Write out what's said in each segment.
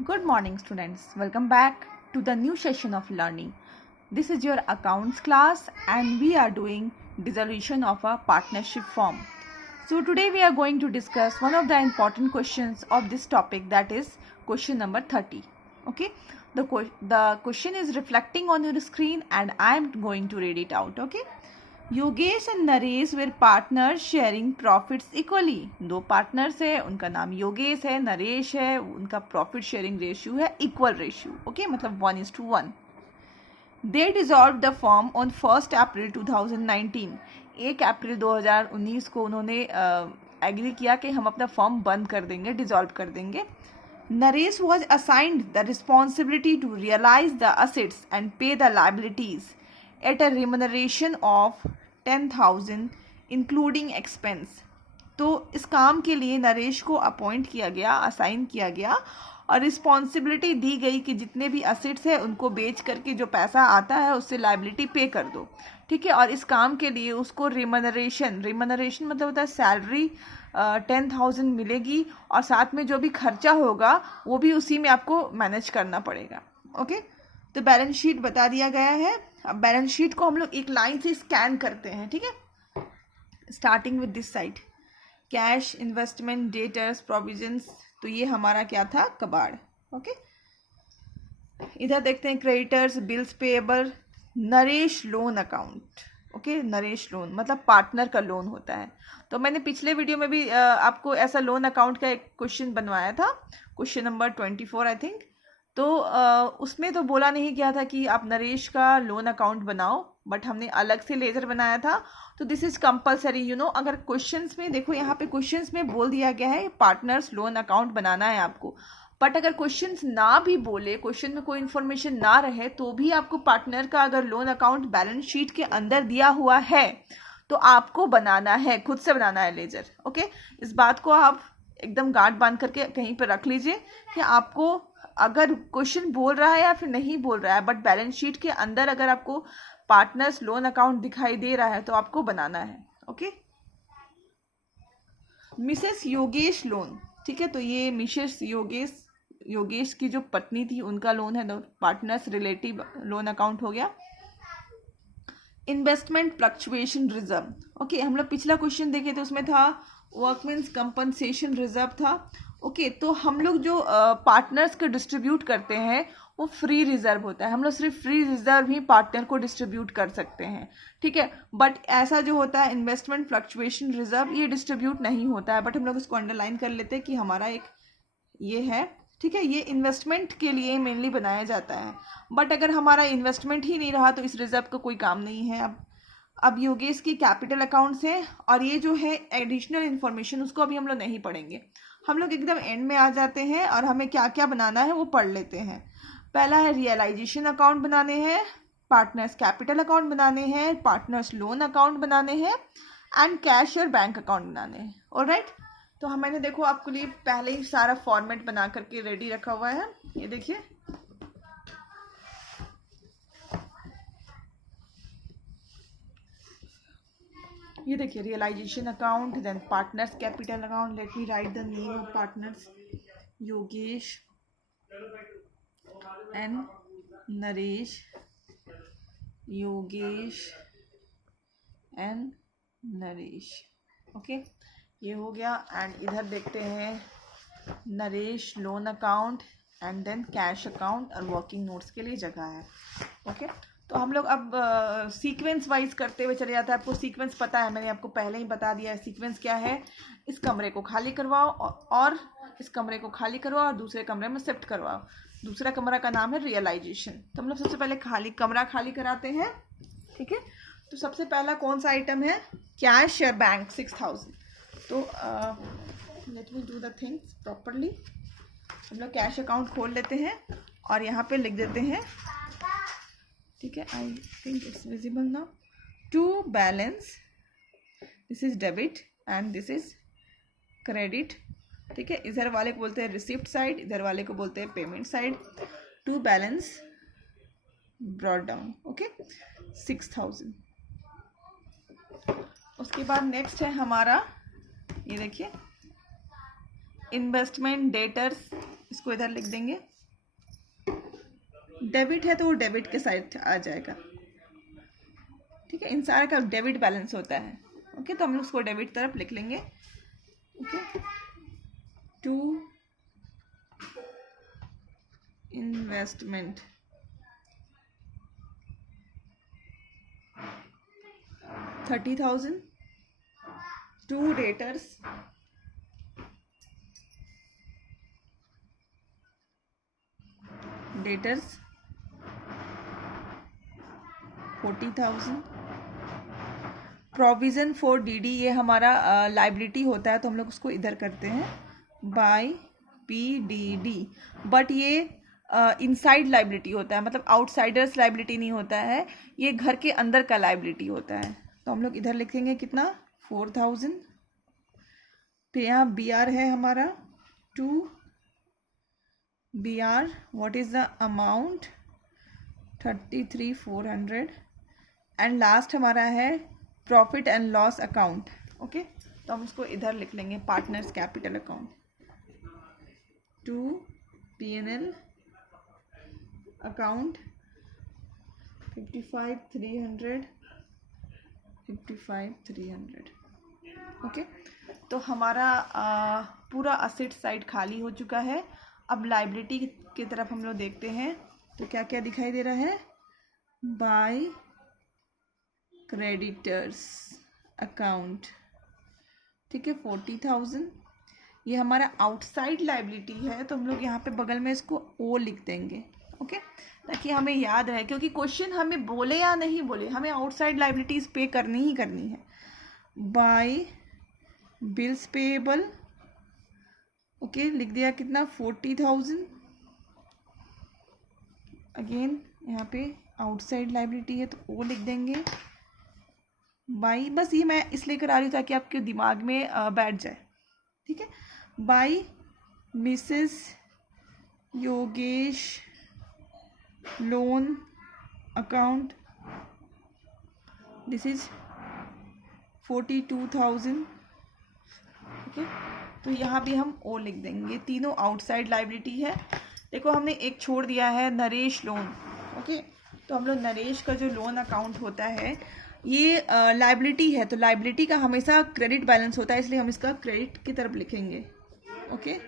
Good morning, students. Welcome back to the new session of learning. This is your accounts class, and we are doing dissolution of a partnership form. So today we are going to discuss one of the important questions of this topic, that is question number 30. Okay, the question is reflecting on your screen, and I am going to read it out. Okay. Yogesh and Naresh were partner sharing profits equally. दो partners है, उनका नाम योगेश है, नरेश है, उनका profit sharing ratio है equal ratio. Okay, मतलब 1:1. They dissolve the firm on 1 April 2019. 1 April 2019 को उन्होंने एग्री किया कि हम अपना फॉर्म बंद कर देंगे, डिजॉल्व कर देंगे. Naresh was assigned the responsibility to realise the assets and pay the liabilities at a remuneration of 10,000 including expense. तो इस काम के लिए नरेश को अपॉइंट किया गया, असाइन किया गया और रिस्पॉन्सिबिलिटी दी गई कि जितने भी असेट्स है उनको बेच करके जो पैसा आता है उससे लाइबिलिटी पे कर दो. ठीक है, और इस काम के लिए उसको रिमनरेशन मतलब होता है सैलरी 10,000 मिलेगी और साथ में जो भी खर्चा होगा वो भी उसी में आपको मैनेज करना पड़ेगा. ओके, तो बैलेंस शीट बता दिया गया है. अब बैलेंस शीट को हम लोग एक लाइन से स्कैन करते हैं. ठीक है, starting with this side, cash, investment, debtors, provisions. तो ये हमारा क्या था, कबाड़. ओके, इधर देखते हैं creditors, bills payable, Naresh loan account. Okay, Naresh loan मतलब पार्टनर का लोन होता है. तो मैंने पिछले वीडियो में भी आपको ऐसा लोन अकाउंट का एक क्वेश्चन बनवाया था, क्वेश्चन नंबर 24 आई थिंक. तो उसमें तो बोला नहीं गया था कि आप नरेश का लोन अकाउंट बनाओ, बट हमने अलग से लेजर बनाया था. तो this is compulsory, you know. अगर क्वेश्चंस में देखो, यहाँ पे क्वेश्चंस में बोल दिया गया है पार्टनर्स लोन अकाउंट बनाना है आपको, बट अगर क्वेश्चंस ना भी बोले, क्वेश्चन में कोई इन्फॉर्मेशन ना रहे, तो भी आपको पार्टनर का अगर लोन अकाउंट बैलेंस शीट के अंदर दिया हुआ है तो आपको बनाना है, खुद से बनाना है लेजर. ओके, इस बात को आप एकदम गांठ बांध करके कहीं पर रख लीजिए कि आपको अगर क्वेश्चन बोल रहा है या फिर नहीं बोल रहा है, बट बैलेंस शीट के अंदर अगर आपको पार्टनर्स लोन अकाउंट दिखाई दे रहा है तो आपको बनाना है. Okay, Mrs Yogesh loan. ठीक है, तो ये मिसेस योगेश की जो पत्नी थी उनका लोन है, तो पार्टनर्स रिलेटिव लोन अकाउंट हो गया. Investment fluctuation reserve. ओके, हम लोग पिछला क्वेश्चन देखे थे उसमें था वर्कमेंस कंपनसेशन रिजर्व था. ओके, तो हम लोग जो पार्टनर्स को डिस्ट्रीब्यूट करते हैं वो फ्री रिजर्व होता है. हम लोग सिर्फ फ्री रिजर्व ही पार्टनर को डिस्ट्रीब्यूट कर सकते हैं. ठीक है, बट ऐसा जो होता है इन्वेस्टमेंट फ्लक्चुएशन रिजर्व, ये डिस्ट्रीब्यूट नहीं होता है, बट हम लोग इसको अंडरलाइन कर लेते हैं कि हमारा एक ये है. ठीक है, ये इन्वेस्टमेंट के लिए मेनली बनाया जाता है, बट अगर हमारा इन्वेस्टमेंट ही नहीं रहा तो इस रिजर्व का कोई काम नहीं है. अब योगेश की कैपिटल अकाउंट्स हैं, और ये जो है एडिशनल इन्फॉर्मेशन उसको अभी हम लोग नहीं पढ़ेंगे. हम लोग एकदम एंड में आ जाते हैं और हमें क्या क्या बनाना है वो पढ़ लेते हैं. पहला है रियलाइजेशन अकाउंट बनाने हैं, पार्टनर्स कैपिटल अकाउंट बनाने हैं, पार्टनर्स लोन अकाउंट बनाने हैं, एंड कैश और बैंक अकाउंट बनाने हैं. ऑलराइट, तो मैंने देखो आपके लिए पहले ही सारा फॉर्मेट बना करके रेडी रखा हुआ है. ये देखिए, ये देखिए realisation account, then partners capital account. Let me write the name of partners, Yogesh and Naresh. Yogesh and Naresh. Okay, ये हो गया. एंड इधर देखते हैं Naresh loan account and then cash account, और वर्किंग नोट्स के लिए जगह है. ओके, तो हम लोग अब सीक्वेंस वाइज करते हुए चले जाते हैं. आपको सीक्वेंस पता है, मैंने आपको पहले ही बता दिया है सीक्वेंस क्या है. इस कमरे को खाली करवाओ और इस कमरे को खाली करवाओ और दूसरे कमरे में शिफ्ट करवाओ. दूसरा कमरा का नाम है रियलाइजेशन. तो हम लोग सबसे पहले कमरा खाली कराते हैं. ठीक है, तो सबसे पहला कौन सा आइटम है, कैश या बैंक, 6,000. तो let me do the things properly. हम लोग कैश अकाउंट खोल लेते हैं और यहाँ पे लिख देते हैं. ठीक है, I think it's visible now. To balance, this is debit and this is credit. ठीक है, इधर वाले को बोलते हैं रिसिप्ट साइड, इधर वाले को बोलते हैं payment side. To balance brought down. Okay, 6,000. उसके बाद नेक्स्ट है हमारा, ये देखिए इन्वेस्टमेंट डेटर्स इसको इधर लिख देंगे। डेबिट है तो वो डेबिट के साइड आ जाएगा, ठीक है। इन सारे का डेबिट बैलेंस होता है, ओके। तो हम लोग उसको डेबिट तरफ लिख लेंगे, okay. To investment, $30,000। To debtors, debtors 40,000। Provision for DD, ये हमारा लाइबिलिटी होता है, तो हम लोग उसको इधर करते हैं बाय PDD, बट ये इनसाइड लाइबिलिटी होता है, मतलब आउटसाइडर्स लाइबिलिटी नहीं होता है, ये घर के अंदर का लाइबिलिटी होता है। तो हम लोग इधर लिखेंगे कितना, 4,000। फिर यहाँ BR है हमारा 2 BR, what is the amount, 33,400। And last हमारा है profit and loss account, okay. तो हम उसको इधर लिख लेंगे partners capital account, 2 P&L account 55,300, okay. तो हमारा पूरा असेट साइड खाली हो चुका है। अब लाइबिलिटी की तरफ हम लोग देखते हैं, तो क्या क्या दिखाई दे रहा है, बाय क्रेडिटर्स अकाउंट, ठीक है, 40,000। ये हमारा आउटसाइड लाइबिलिटी है, तो हम लोग यहाँ पे बगल में इसको O लिख देंगे, ओके, ताकि हमें याद रहे, क्योंकि क्वेश्चन हमें बोले या नहीं बोले, हमें आउटसाइड लाइबिलिटीज पे करनी ही करनी है। बाय बिल्स पेएबल, ओके, लिख दिया कितना, 40,000। अगेन यहाँ पे आउटसाइड लाइबिलिटी है, तो O लिख देंगे बाई, बस ये मैं इसलिए करा रही हूँ ताकि आपके दिमाग में बैठ जाए, ठीक है। By Mrs Yogesh loan account, this is 42,000, okay. तो यहाँ भी हम O लिख देंगे, तीनों आउटसाइड लाइबिलिटी है। देखो हमने एक छोड़ दिया है नरेश लोन, ओके। तो हम लोग नरेश का जो लोन अकाउंट होता है ये लाइबिलिटी है, तो लाइबिलिटी का हमेशा क्रेडिट बैलेंस होता है, इसलिए हम इसका क्रेडिट की तरफ लिखेंगे, okay.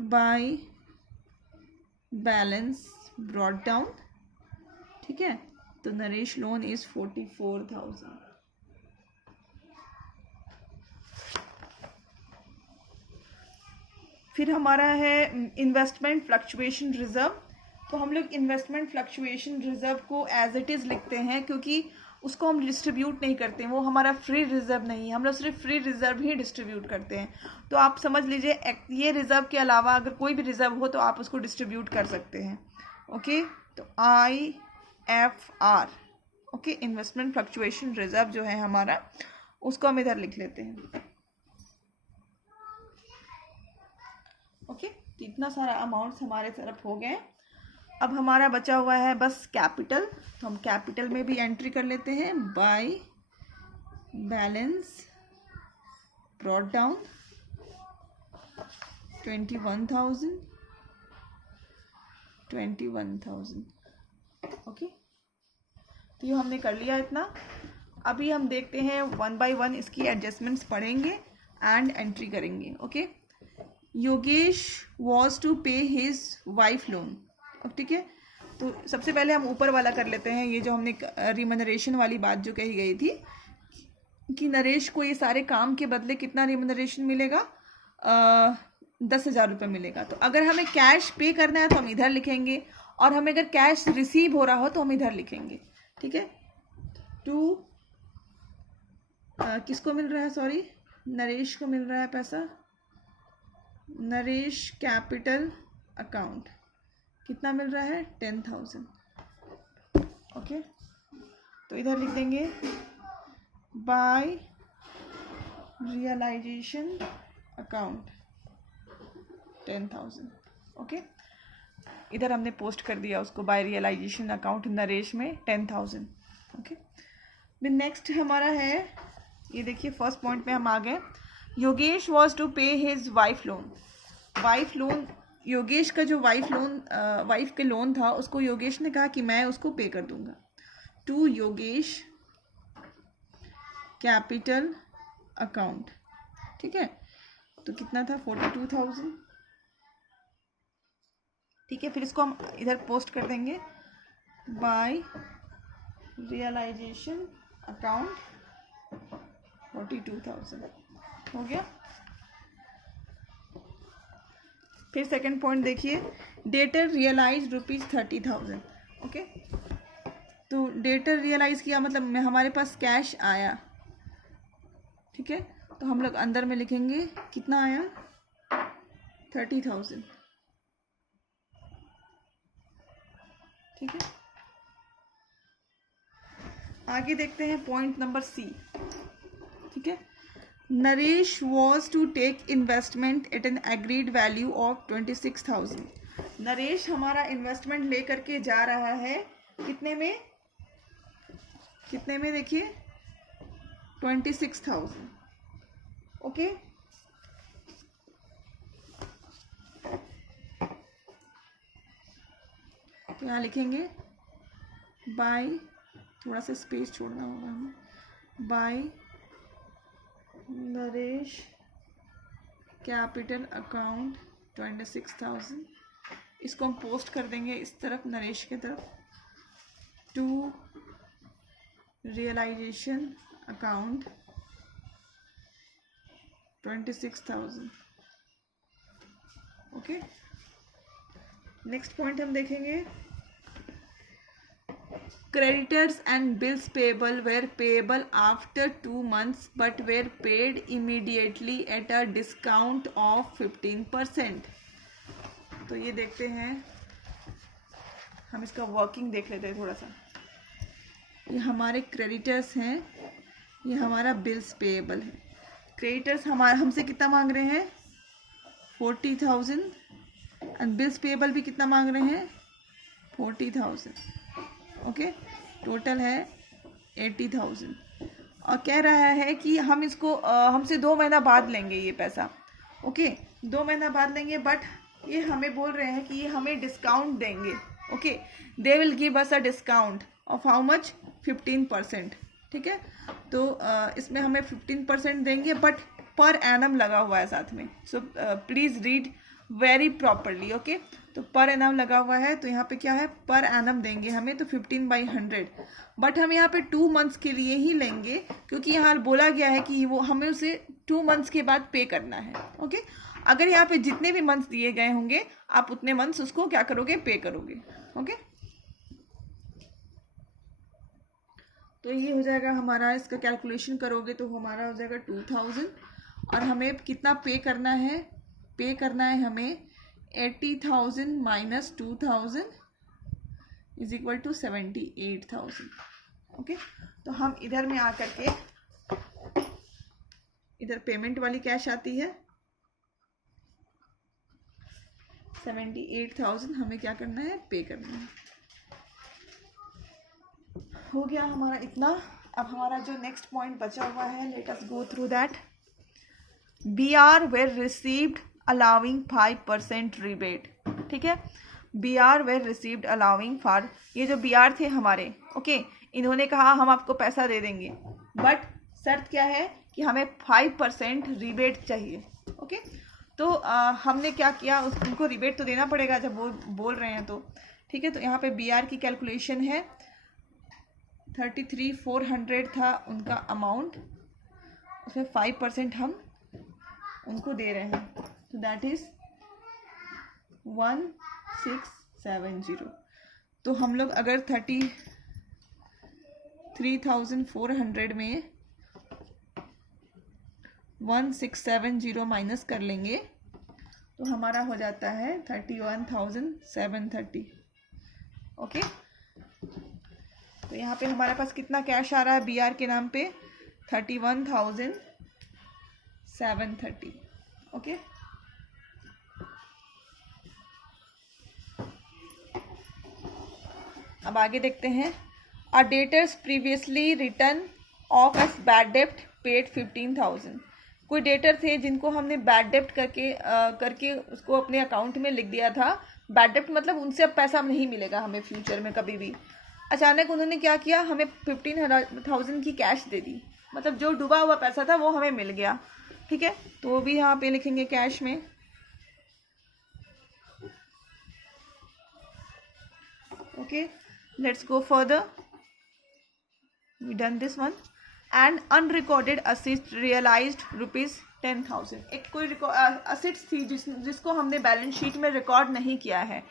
By balance brought down, ठीक है। तो नरेश लोन इज 44,000। फिर हमारा है इन्वेस्टमेंट फ्लक्चुएशन रिजर्व। तो हम लोग इन्वेस्टमेंट फ्लक्चुएशन रिजर्व को एज इट इज़ लिखते हैं, क्योंकि उसको हम डिस्ट्रीब्यूट नहीं करते हैं, वो हमारा फ्री रिजर्व नहीं है, हम लोग सिर्फ फ्री रिजर्व ही डिस्ट्रीब्यूट करते हैं। तो आप समझ लीजिए ये रिजर्व के अलावा अगर कोई भी रिजर्व हो तो आप उसको डिस्ट्रीब्यूट कर सकते हैं, ओके। तो IFR, okay, investment fluctuation reserve जो है हमारा, उसको हम इधर लिख लेते हैं, ओके। तो इतना सारा अमाउंट्स हमारे तरफ हो गए। अब हमारा बचा हुआ है बस कैपिटल, तो हम कैपिटल में भी एंट्री कर लेते हैं by balance brought down 21,000, okay. तो ये हमने कर लिया इतना। अभी हम देखते हैं 1 by 1 इसकी एडजस्टमेंट्स पढ़ेंगे एंड एंट्री करेंगे, ओके। योगेश वॉज टू पे हिज वाइफ लोन, ठीक है। तो सबसे पहले हम ऊपर वाला कर लेते हैं, ये जो हमने रिमनरेशन वाली बात जो कही गई थी कि नरेश को ये सारे काम के बदले कितना रिमनरेशन मिलेगा, 10,000 रुपये मिलेगा। तो अगर हमें कैश पे करना है तो हम इधर लिखेंगे, और हमें अगर कैश रिसीव हो रहा हो तो हम इधर लिखेंगे, ठीक है। किसको मिल रहा है, सॉरी, नरेश को मिल रहा है पैसा, नरेश कैपिटल अकाउंट कितना मिल रहा है, 10,000, ओके। तो इधर लिख देंगे बाय रियलाइजेशन अकाउंट 10,000, ओके। इधर हमने पोस्ट कर दिया उसको, बाय रियलाइजेशन अकाउंट नरेश में 10,000, ओके। फिर नेक्स्ट हमारा है, ये देखिए फर्स्ट पॉइंट में हम आ गए, योगेश वॉज टू पे his wife loan. Wife loan Yogesh का जो वाइफ के लोन था उसको योगेश ने कहा कि मैं उसको पे कर दूंगा। टू योगेश कैपिटल अकाउंट, ठीक है। तो कितना था 42,000, ठीक है। फिर इसको हम इधर पोस्ट कर देंगे बाय रियलाइजेशन अकाउंट 42,000, हो गया। फिर सेकंड पॉइंट देखिए, डेटर रियलाइज ₹30,000, ओके। तो डेटर रियलाइज किया मतलब हमारे पास कैश आया, ठीक है। तो हम लोग अंदर में लिखेंगे कितना आया 30,000, ठीक है। आगे देखते हैं पॉइंट नंबर सी, ठीक है। Naresh was to take investment at an agreed value of 26,000। Naresh हमारा इन्वेस्टमेंट लेकर के जा रहा है कितने में देखिए 26,000, ओके। तो यहाँ लिखेंगे बाय, थोड़ा सा स्पेस छोड़ना होगा हमें, बाय नरेश कैपिटल अकाउंट 26,000। इसको हम पोस्ट कर देंगे इस तरफ, नरेश के तरफ, to realisation account 26,000, okay. Next point हम देखेंगे, creditors and bills payable were payable after 2 months but were paid immediately at a discount of 15%। तो ये देखते हैं, हम इसका वर्किंग देख लेते हैं थोड़ा सा। ये हमारे क्रेडिटर्स हैं, ये हमारा बिल्स पेएबल है। क्रेडिटर्स हमसे कितना मांग रहे हैं 40,000 एंड बिल्स पेएबल भी कितना मांग रहे हैं 40,000, ओके। टोटल है 80,000 और कह रहा है कि हम इसको हमसे 2 महीना बाद लेंगे ये पैसा, ओके। 2 महीना बाद लेंगे, बट ये हमें बोल रहे हैं कि ये हमें डिस्काउंट देंगे, okay. They will give us a discount of how much 15%, ठीक है। तो इसमें हमें 15% देंगे, बट पर एनम लगा हुआ है साथ में, so please read very properly, okay. तो पर एनम लगा हुआ है, तो यहाँ पे क्या है पर एनम देंगे हमें, तो 15/100, बट हम यहाँ पे 2 मंथ्स के लिए ही लेंगे, क्योंकि यहाँ बोला गया है कि वो हमें उसे 2 मंथ्स के बाद पे करना है, ओके। अगर यहाँ पे जितने भी मंथ्स दिए गए होंगे आप उतने मंथ्स उसको क्या करोगे पे करोगे, ओके। तो ये हो जाएगा हमारा, इसका कैलकुलेशन करोगे तो हमारा हो जाएगा 2000 और हमें कितना पे करना है, पे करना है हमें 80,000 minus 2,000 is equal to 78,000, okay. तो हम इधर में आकर के इधर पेमेंट वाली कैश आती है 78,000, हमें क्या करना है पे करना है, हो गया हमारा इतना। अब हमारा जो नेक्स्ट पॉइंट बचा हुआ है, let us go through that. BR were received allowing 5% rebate, ठीक है। BR were received allowing for, ये जो BR थे हमारे, ओके, इन्होंने कहा हम आपको पैसा दे देंगे, बट शर्त क्या है कि हमें 5% रिबेट चाहिए, ओके। तो हमने क्या किया, उनको रिबेट तो देना पड़ेगा जब वो बोल रहे हैं तो, ठीक है। तो यहाँ पे BR की कैलकुलेशन है 33,400 था उनका अमाउंट, उसमें 5% हम उनको दे रहे हैं, तो दैट इज 1670। तो हम लोग अगर 33,400 में 1670 माइनस कर लेंगे तो हमारा हो जाता है 31,730, ओके। तो यहाँ पे हमारे पास कितना कैश आ रहा है BR के नाम पे 31,730, ओके। अब आगे देखते हैं, a debtors previously written off as bad डेप्ट पेड 15,000। कोई डेटर थे जिनको हमने बैड डेप्ट करके उसको अपने अकाउंट में लिख दिया था। बैड डेप्ट मतलब उनसे अब पैसा नहीं मिलेगा हमें फ्यूचर में कभी भी। अचानक उन्होंने क्या किया, हमें 15,000 की कैश दे दी, मतलब जो डूबा हुआ पैसा था वो हमें मिल गया। ठीक है, तो वो भी यहाँ पे लिखेंगे कैश में। Okay, let's go further. We done this one. And unrecorded assets realised ₹10,000। एक कोई असेट्स थी जिसको हमने बैलेंस शीट में रिकॉर्ड नहीं किया है,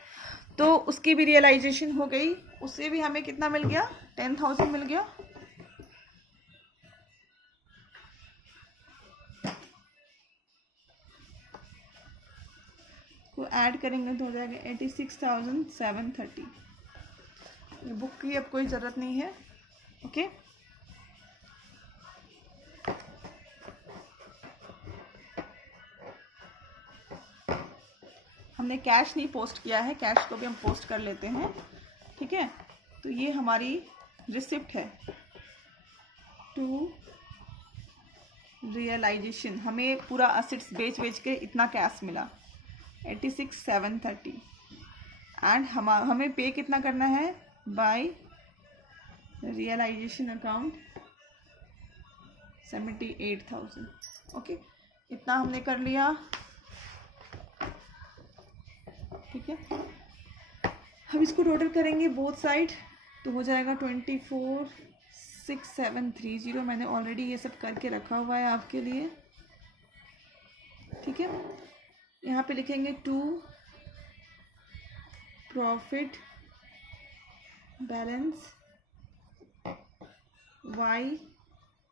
तो उसकी भी रियलाइजेशन हो गई। उससे भी हमें कितना मिल गया, 10,000 मिल गया। को ऐड करेंगे तो हो जाएगा 86,730। बुक की अब कोई ज़रूरत नहीं है। ओके, हमने कैश नहीं पोस्ट किया है, कैश को भी हम पोस्ट कर लेते हैं। ठीक है, तो ये हमारी रिसिप्ट है टू रियलाइजेशन। हमें पूरा असेट्स बेच के इतना कैश मिला 86,730। एंड हमें पे कितना करना है, बाय रियलाइजेशन अकाउंट 78,000। ओके, इतना हमने कर लिया। ठीक है, हम इसको टोटल करेंगे बोथ साइड, तो हो जाएगा 24,6730। मैंने ऑलरेडी ये सब करके रखा हुआ है आपके लिए। ठीक है, यहाँ पे लिखेंगे to profit balance by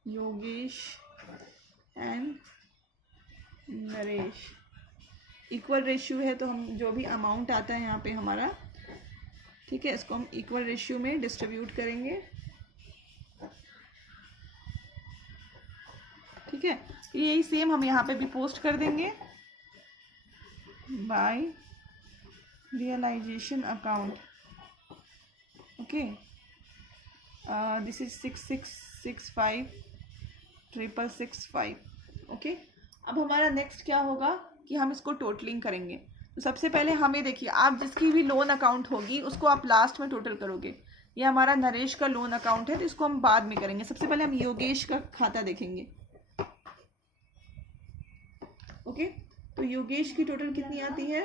Yogesh and Naresh. Equal ratio है, तो हम जो भी अमाउंट आता है यहाँ पे हमारा, ठीक है, इसको हम इक्वल रेशियो में डिस्ट्रीब्यूट करेंगे। ठीक है, यही सेम हम यहाँ पे भी पोस्ट कर देंगे, by realisation account. Okay, this is 6665,665। Okay, अब हमारा नेक्स्ट क्या होगा कि हम इसको टोटलिंग करेंगे। तो सबसे पहले हमें देखिए, आप जिसकी भी लोन अकाउंट होगी उसको आप लास्ट में टोटल करोगे। ये हमारा नरेश का लोन अकाउंट है, तो इसको हम बाद में करेंगे। सबसे पहले हम योगेश का खाता देखेंगे। ओके, तो योगेश की टोटल कितनी आती है,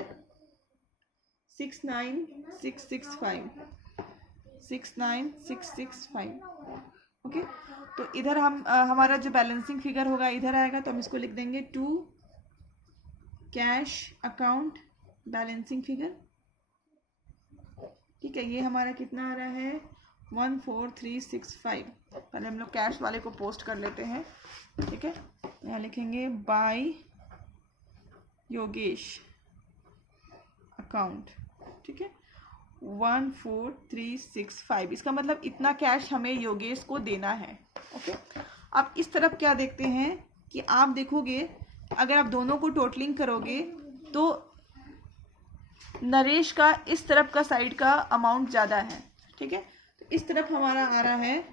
69,665। ओके, तो इधर हम हमारा जो बैलेंसिंग फिगर होगा इधर आएगा, तो हम इसको लिख देंगे to cash account balancing figure. ठीक है, ये हमारा कितना आ रहा है, 14,365। पहले हम लोग कैश वाले को पोस्ट कर लेते हैं। ठीक है, यहाँ लिखेंगे बाय योगेश अकाउंट। ठीक है, 14,365। इसका मतलब इतना कैश हमें योगेश को देना है। ओके, अब इस तरफ क्या देखते हैं कि आप देखोगे, अगर आप दोनों को टोटलिंग करोगे तो नरेश का इस तरफ का साइड का अमाउंट ज़्यादा है। ठीक है, तो इस तरफ हमारा आ रहा है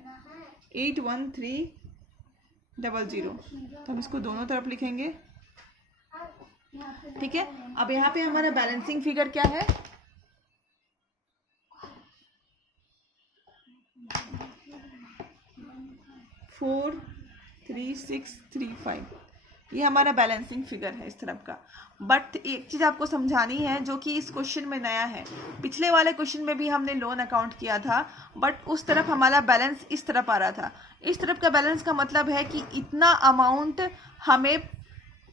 81300। तो हम इसको दोनों तरफ लिखेंगे। ठीक है, अब यहाँ पे हमारा बैलेंसिंग फिगर क्या है, 43635। ये हमारा बैलेंसिंग फिगर है इस तरफ का। बट एक चीज़ आपको समझानी है जो कि इस क्वेश्चन में नया है। पिछले वाले क्वेश्चन में भी हमने लोन अकाउंट किया था, बट उस तरफ हमारा बैलेंस इस तरफ आ रहा था। इस तरफ का बैलेंस का मतलब है कि इतना अमाउंट हमें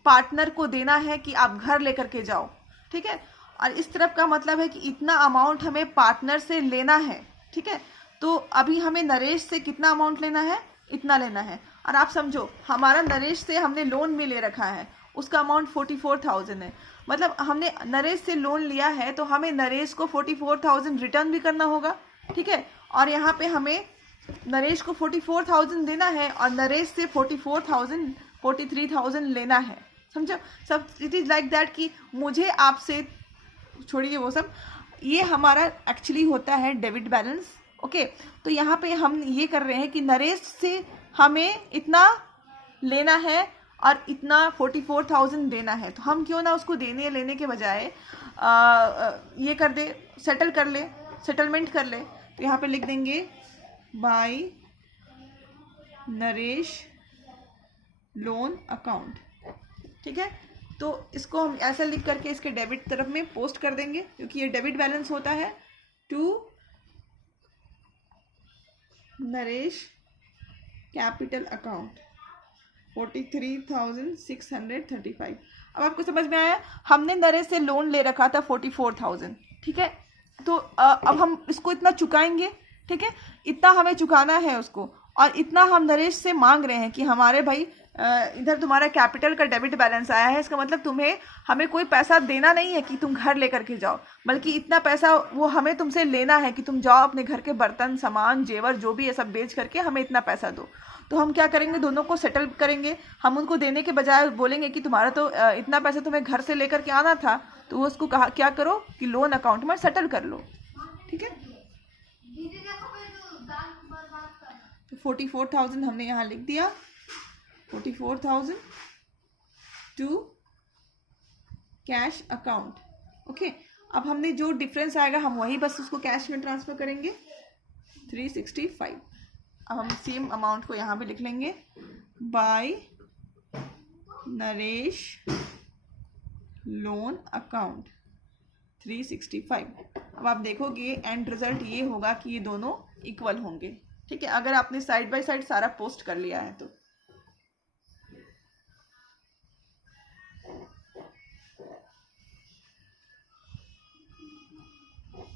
पार्टनर को देना है कि आप घर लेकर के जाओ। ठीक है, और इस तरफ का मतलब है कि इतना अमाउंट हमें पार्टनर से लेना है। ठीक है, तो अभी हमें नरेश से कितना अमाउंट लेना है, इतना लेना है। और आप समझो, हमारा नरेश से हमने लोन भी ले रखा है, उसका अमाउंट 44,000 है। मतलब हमने नरेश से लोन लिया है, तो हमें नरेश को 44,000 रिटर्न भी करना होगा। ठीक है, और यहाँ पे हमें नरेश को 44,000 देना है और नरेश से 43,000 लेना है। समझो, सब इट इज़ लाइक दैट कि मुझे आपसे, छोड़िए वो सब, ये हमारा एक्चुअली होता है डेबिट बैलेंस। ओके, तो यहाँ पे हम ये कर रहे हैं कि नरेश से हमें इतना लेना है और इतना 44,000 देना है, तो हम क्यों ना उसको देने लेने के बजाय ये कर दे, सेटल कर ले, सेटलमेंट कर ले। तो यहाँ पे लिख देंगे बाय नरेश लोन अकाउंट, ठीक है। तो इसको हम ऐसा लिख करके इसके डेबिट तरफ में पोस्ट कर देंगे, क्योंकि ये डेबिट बैलेंस होता है टू नरेश कैपिटल अकाउंट 43,635। अब आपको समझ में आया, हमने नरेश से लोन ले रखा था 44,000, ठीक है। तो अब हम इसको इतना चुकाएंगे, ठीक है, इतना हमें चुकाना है उसको, और इतना हम नरेश से मांग रहे हैं कि हमारे भाई इधर तुम्हारा कैपिटल का डेबिट बैलेंस आया है, इसका मतलब तुम्हें हमें कोई पैसा देना नहीं है कि तुम घर लेकर के जाओ, बल्कि इतना पैसा वो हमें तुमसे लेना है कि तुम जाओ अपने घर के बर्तन सामान जेवर जो भी है सब बेच करके हमें इतना पैसा दो। तो हम क्या करेंगे, दोनों को सेटल करेंगे। हम उनको देने के बजाय बोलेंगे कि तुम्हारा तो इतना पैसा तुम्हें घर से लेकर के आना था, तो वो उसको कहा क्या करो कि लोन अकाउंट में सेटल कर लो, ठीक है। तो 44,000 हमने यहाँ लिख दिया, 44,000 टू कैश अकाउंट, ओके। अब हमने जो डिफरेंस आएगा हम वही बस उसको कैश में ट्रांसफ़र करेंगे 365। अब हम सेम अमाउंट को यहाँ पे लिख लेंगे बाय नरेश लोन अकाउंट 365। अब आप देखोगे एंड रिजल्ट ये होगा कि ये दोनों इक्वल होंगे, ठीक है, अगर आपने साइड बाय साइड सारा पोस्ट कर लिया है तो।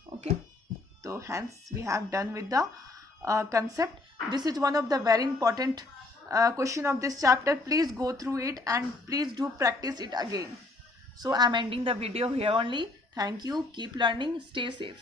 Okay, so hence we have done with the concept. This is one of the very important question of this chapter. Please go through it and please do practice it again. So I am ending the video here only. Thank you. Keep learning. Stay safe.